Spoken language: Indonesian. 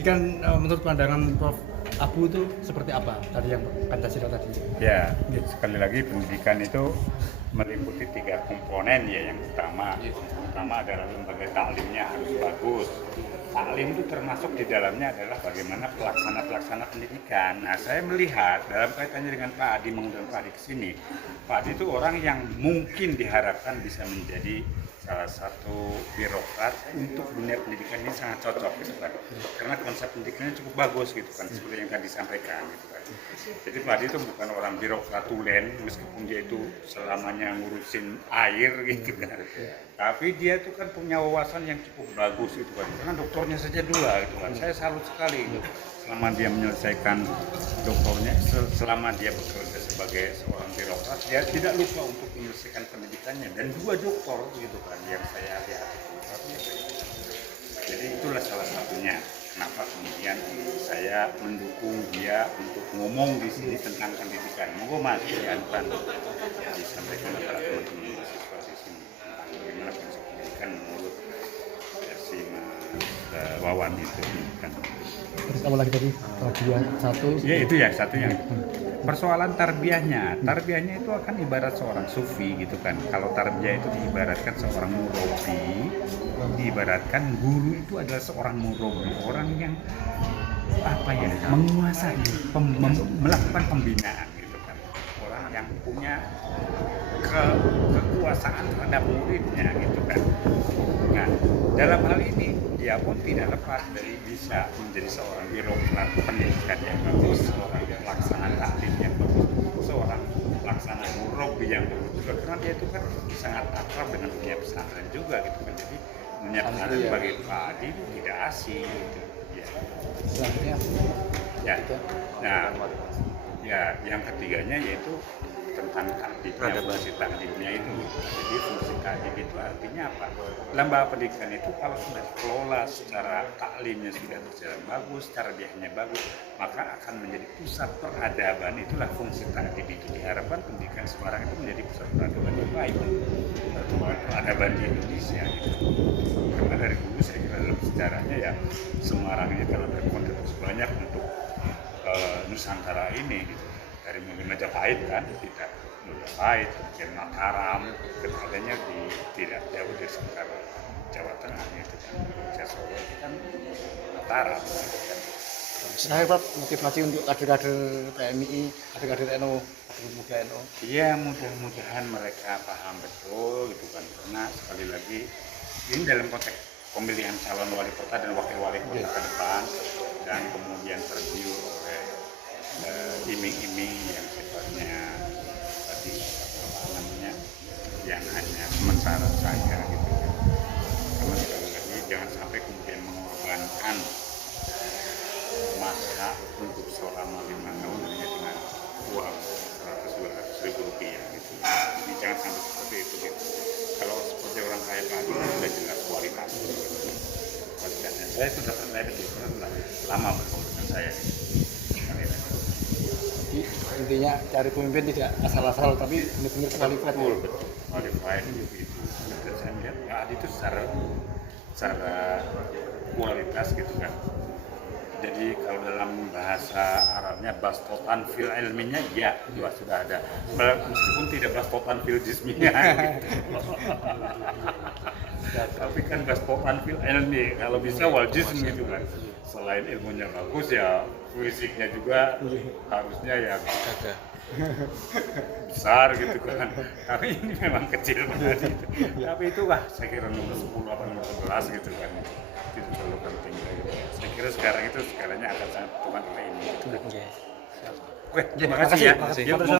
Menurut pandangan Prof. Abu itu seperti apa tadi yang Pancasila tadi? Ya, sekali lagi pendidikan itu meliputi 3 komponen ya. Yang pertama adalah lembaga taklimnya harus bagus. Taklim itu termasuk di dalamnya adalah bagaimana pelaksana pendidikan. Nah, saya melihat dalam kaitannya dengan Pak Adi, mengundang Pak Adi ke sini, Pak Adi itu orang yang mungkin diharapkan bisa menjadi salah satu birokrat untuk dunia pendidikan ini sangat cocok gitu kan, karena konsep pendidikannya cukup bagus gitu kan, seperti yang tadi disampaikan gitu kan. Jadi Pak Adi itu bukan orang birokrat tulen, meskipun dia itu selamanya ngurusin air gitu kan, tapi dia itu kan punya wawasan yang cukup bagus gitu kan, karena doktornya saja dulu gitu kan. Saya salut sekali gitu. Selama dia menyelesaikan doktornya, selama dia bekerja sebagai seorang birokrat, dia tidak lupa untuk menyelesaikan pendidikannya, dan 2 doktor gitu kan yang saya lihat. Jadi itulah salah satunya kenapa kemudian saya mendukung dia untuk ngomong di sini tentang pendidikan. Monggo Mas, dianukan disampaikan kepada teman-teman mahasiswa di sini tentang bagaimana konsep pendidikan menurut versi Mas Wawan itu kan. Terus apa lagi tadi? Satu. Ya itu ya, satunya. Persoalan tarbiyahnya itu akan ibarat seorang sufi gitu kan. Kalau tarbiyah itu diibaratkan seorang murabi, diibaratkan guru itu adalah seorang murabi, orang yang menguasai, melakukan pembinaan gitu kan. Orang yang punya kekuasaan terhadap muridnya gitu kan. Nah, dalam hal ini dia pun tidak lepas dari bisa menjadi seorang birokrat pendidikan yang bagus, seorang pelaksana taklim yang bagus, seorang pelaksana murabi yang bagus juga, karena dia itu kan sangat akrab dengan dunia pesantren juga gitu kan. Jadi dunia pesantren bagi Pak Adi itu tidak asing gitu. Selanjutnya. Ya. Nah, ya yang ketiganya yaitu tentang takdimnya, fungsi takdimnya itu. Jadi fungsi takdim itu artinya apa? Lembaga pendidikan itu kalau sudah dikelola secara taklimnya sudah berjalan bagus, tarbiyahnya bagus, maka akan menjadi pusat peradaban. Itulah fungsi takdim itu. Diharapkan pendidikan Semarang itu menjadi pusat peradaban yang baik, peradaban di Indonesia gitu. Karena dari dulu saya kira dalam sejarahnya ya Semarang ini telah berkontribusi banyak untuk Nusantara ini gitu. Dari mulai Majapahit kan, tidak Majapahit, kemudian Mataram, dan adanya tidak jauh dari sekitar Jawa Tengah itu kan, Solo itu kan Mataram gitu kan. Saya Prof, motivasi untuk kader-kader PMI, kader-kader NU, kader muda NU. Iya, mudah-mudahan mereka paham betul gitu kan, karena sekali lagi ini dalam konteks pemilihan calon wali kota dan wakil wali kota ke depan, dan kemudian tergiur oleh iming-iming yang sifatnya tadi apa namanya, yang hanya sementara saja gitu kan. Karena sekali lagi jangan sampai kemudian mengorbankan masa untuk selama 5 tahun hanya dengan uang 100-200 ribu rupiah gitu. Jadi jangan sampai seperti itu gitu. Kalau seperti orang kaya Pak Adi sudah jelas kualitasnya gitu. Kualitasnya saya sudah percaya betul, karena lama bersama dengan saya gitu. Intinya cari pemimpin tidak asal-asal tapi benar-benar qualified. Betul, qualified gitu. Dan saya melihat Pak Adi itu secara kualitas gitu kan. Jadi kalau dalam bahasa Arabnya bastotan fil ilminya ya juga sudah ada, meskipun tidak bastotan fil jisminya gitu. Tapi kan bastotan fil ilmi, kalau bisa wal jism gitu kan. Selain ilmunya bagus ya fisiknya juga harusnya ya besar gitu kan. Tapi ini memang kecil banget gitu. Tapi itu saya kira nomor 10 atau nomor 11 gitu kan. Itu terlalu penting gitu. Saya kira sekarang itu segalanya akan sangat penting ini gitu. Oke. Oke, terima kasih ya.